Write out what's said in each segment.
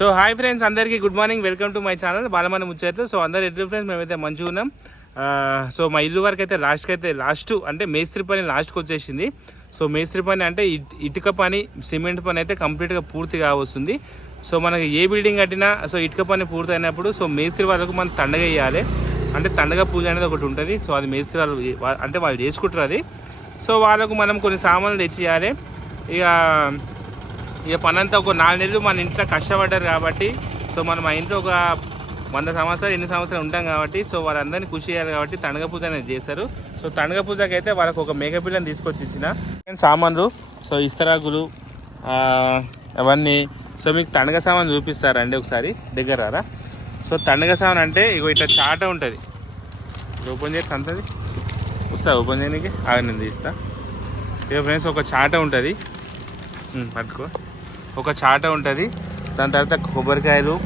So hi friends అందరికీ good morning welcome to my channel Balamani ముచ్చట్లు. So అందరు ఎట్లు ఫ్రెండ్స్ మేమైతే మంచిగా ఉన్నాం. సో మా ఇల్లు వరకు అయితే లాస్ట్కి అయితే లాస్ట్ అంటే మేస్త్రి పని లాస్ట్కి వచ్చేసింది. సో మేస్త్రి పని అంటే ఇటుక పని సిమెంట్ పని అయితే కంప్లీట్గా పూర్తిగా వస్తుంది సో మనకి ఏ బిల్డింగ్ కట్టినా సో ఇటుక పని పూర్తి అయినప్పుడు సో మేస్త్రి వాళ్ళకు మనం తండగ వేయాలి. అంటే తండగ పూజ అనేది ఒకటి ఉంటుంది. సో అది మేస్త్రి వాళ్ళు అంటే వాళ్ళు చేసుకుంటారు అది. సో వాళ్ళకు మనం కొన్ని సామాన్లు తెచ్చియాలి ఇక ఇక పనంతా ఒక నాలుగు నెలలు మన ఇంట్లో కష్టపడ్డారు కాబట్టి సో మనం మా ఇంట్లో ఒక వంద సంవత్సరాలు ఎన్ని సంవత్సరాలు ఉంటాం కాబట్టి సో వాళ్ళందరినీ కృషి చేయాలి కాబట్టి తనగ పూజ అనేది చేస్తారు సో తనగ పూజకి అయితే వాళ్ళకు ఒక మేకపిల్లని తీసుకొచ్చి ఇచ్చిన. సామాన్లు సో ఇస్తరాకులు అవన్నీ. సో మీకు తనగ సామాన్ చూపిస్తారండి ఒకసారి దగ్గర రారా సో తనగ సామాన్ అంటే ఇగో ఇట్లా చాట ఉంటుంది. ఓపెన్ చేసి అంతది. వస్తా ఓపెన్ చేయడానికి అవి నేను తీస్తా. ఇక ఫ్రెండ్స్ ఒక చాట ఉంటుంది. పట్టుకో. ఒక చాట ఉంటుంది. దాని తర్వాత కొబ్బరికాయలు.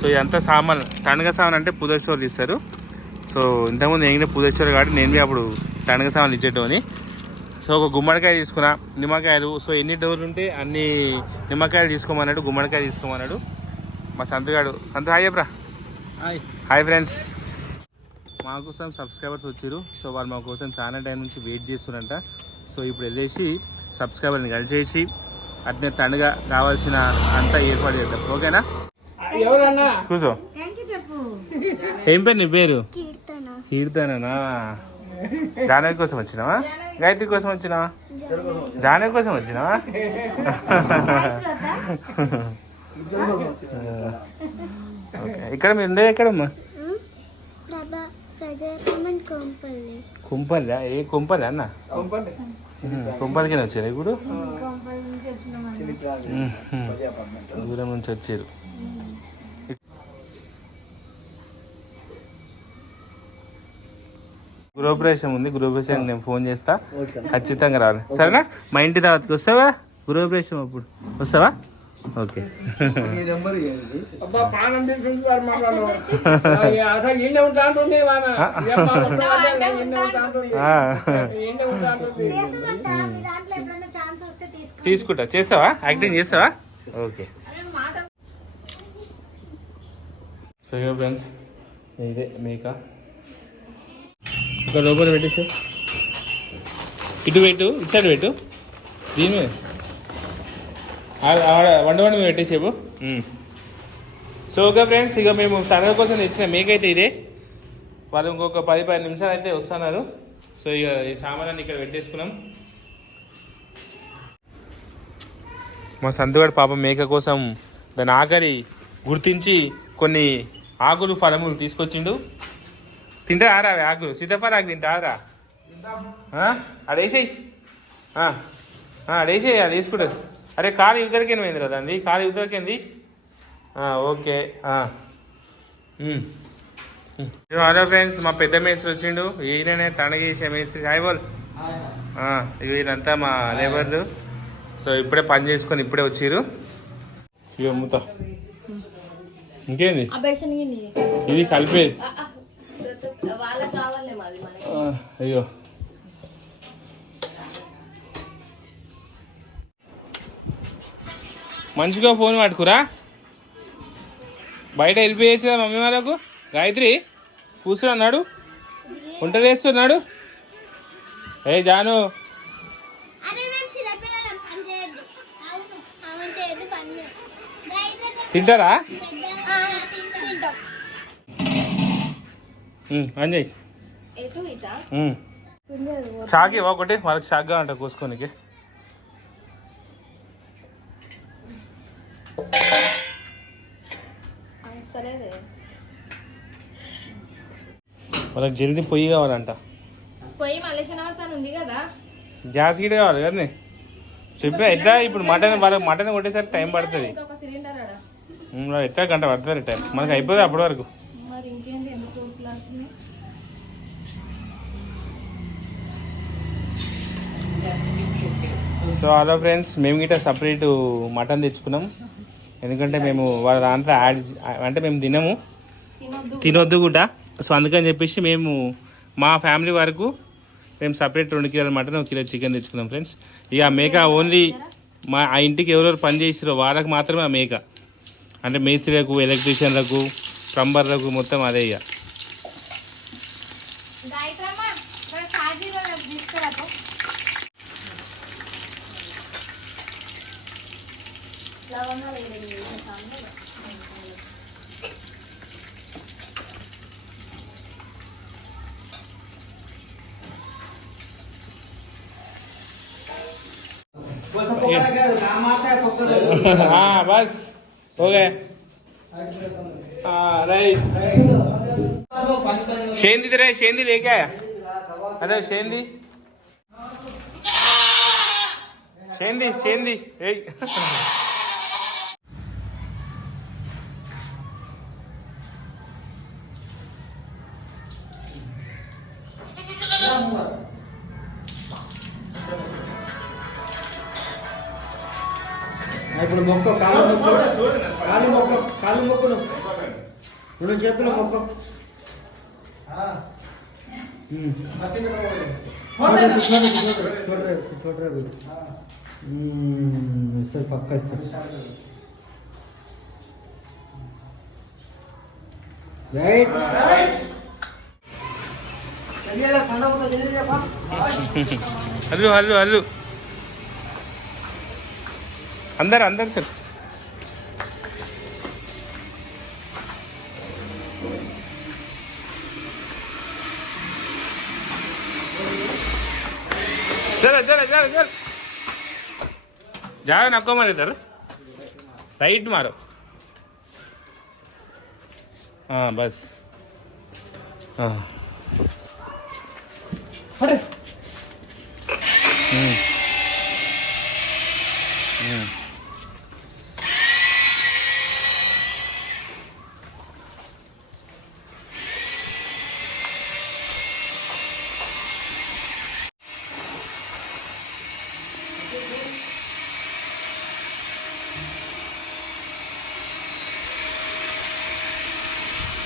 సో ఇదంతా సామాన్ తణగ సామాన్ అంటే పుదర్చోలు ఇస్తారు. సో ఇంతకుముందు నేను పుదర్చోలు కాబట్టి నేను అప్పుడు తణగ సామాన్లు ఇచ్చేటోని. సో ఒక గుమ్మడికాయ తీసుకున్నా. నిమ్మకాయలు. సో ఎన్ని డోర్లు ఉంటే అన్ని నిమ్మకాయలు తీసుకోమన్నాడు గుమ్మడికాయ తీసుకోమన్నాడు. మా సంతగాడు సంత హాయ్ చెప్పరా? హాయ్. ఫ్రెండ్స్. మా కోసం సబ్స్క్రైబర్స్ వచ్చారు సో వాళ్ళు మా కోసం చాలా టైం నుంచి వెయిట్ చేస్తున్నారంట సో ఇప్పుడు వెళ్ళేసి సబ్స్క్రైబర్ని కలిసేసి అట్నే తండగా కావాల్సిన అంతా ఏర్పాటు చేద్దాం. ఓకేనా? కూర్చో. ఏం పేరు నీ పేరు? కీర్తన. కీర్తననా? జానవి కోసం వచ్చినావా? గాయత్రి కోసం వచ్చినావా? జానవి కోసం వచ్చినావా? ఓకే. ఇక్కడ మీరు ఉండేది ఎక్కడమ్మా కొంపల్లి. కుంపల్లా? ఏ కుంపల్లా అన్న? కుంపల్కి వచ్చారు ఇప్పుడు. దూరం నుంచి వచ్చారు గృహప్రవేశం ఉంది గృహప్రవేశానికి నేను ఫోన్ చేస్తా. ఖచ్చితంగా రావాలి. సరేనా? మా ఇంటి దావత్కి వస్తావా? గృహప్రవేశం అప్పుడు. వస్తావా? ఓకే. అబ్బా ప్రాణం మాట్లాడు అసలు ఈయన ఉంటా తీసుకుంటా తీసుకుంటా. చేస్తావా యాక్టింగ్ చేస్తావా ఓకే. సో ఫ్రెండ్స్ ఇదే మేక? ఒక లోపల పెట్టేసి ఇటు పెట్టు ఇటు సైడ్ పెట్టు. దీని మీద. వంట మీద పెట్టేసేపు. సో ఓకే ఫ్రెండ్స్ ఇక మేము తనగ కోసం తెచ్చిన మేక అయితే ఇదే. వాళ్ళు ఇంకొక పది పది నిమిషాలు అయితే వస్తున్నారు. సో ఇక ఈ సామాన్లన్నీ ఇక్కడ పెట్టేసుకున్నాం. మా సంతుగాడు పాపం మేక కోసం దాని ఆఖరి గుర్తించి కొన్ని ఆకులు ఫలములు తీసుకొచ్చిండు. తింటా ఆరా అవి ఆకులు? సీతాఫల ఆకు తింటా ఆరా? అడేసేయి అడేసేయి అది తీసుకుంటుంది అరే కాలు ఇవతలకి పోయింది కదా అంది కాలు ఇవతలకింది ఓకే. హలో ఫ్రెండ్స్ మా పెద్ద మేస్త్రి వచ్చిండు. ఈయననే తనగేసే మేస్త్రి. హాయ్ బోల్. వీళ్ళంతా మా లేబర్లు. సో ఇప్పుడే పని చేసుకొని ఇప్పుడే వచ్చిర్రు. ఇక మూత. ఇంకేంది? ఇది కలిపేది. అయ్యో మంచిగా ఫోన్ పట్టుకురా. బయట వెళ్ళిపోయేసి మమ్మీ వాళ్ళకు? గాయత్రి కూర్చున్నాడు వంట చేస్తున్నాడు ఏ జాను. తింటారా? అంజయ్. చాకి ఇవ్వ ఒకటి వాళ్ళకి షాక్గా అంట కోసుకోనికి వాళ్ళకి జల్దీ పొయ్యి కావాలంట. పోయి మలేషియన్ ఉంది కదా? గ్యాస్ గిట్ కావాలి కదా చెప్పా ఎట్లా? ఇప్పుడు మటన్ వాళ్ళకి మటన్ కొట్టేసరికి టైం పడుతుంది. ఎట్లా గంట పడుతుంది టైం? మనకి అయిపోతుంది అప్పటి వరకు? సో హలో ఫ్రెండ్స్ మేము గిట్ట సపరేట్ మటన్ తెచ్చుకున్నాం. ఎందుకంటే మేము వాళ్ళ దాంట్లో యాడ్ అంటే మేము తినము. తినొద్దు. తినొద్దు కూడా. సో అందుకని చెప్పేసి మేము మా ఫ్యామిలీ వరకు మేము సపరేట్ రెండు కిలోల మటన్ ఒక కిలో చికెన్ తెచ్చుకున్నాం ఫ్రెండ్స్. ఇక మేక ఓన్లీ మా ఆ ఇంటికి ఎవరెవరు పని చేసిరో వాళ్ళకి మాత్రమే ఆ మేక. అంటే మేస్త్రీలకు ఎలక్ట్రీషియన్లకు ప్లంబర్లకు మొత్తం అదే ఇక. గాయత్రమ్మ हाँ बस हो गए हाँ राइट शेंदी दे रहे शेंदी लेके आया अरे शेंदी शेंदी शेंदी ए ఇప్పుడు మొక్క కాలు మొక్క కాలు మొక్క కాలు మొక్కను రెండు చేతులు మొక్క. ఇస్తారు పక్క ఇస్తారు. రైట్ హల్లు హల్లు హల్లు అందరు అందరు సార్ జర జర జర జర. జాగ నక్కో మరి ఇద్దరు. రైట్ మారు. బస్. అరే.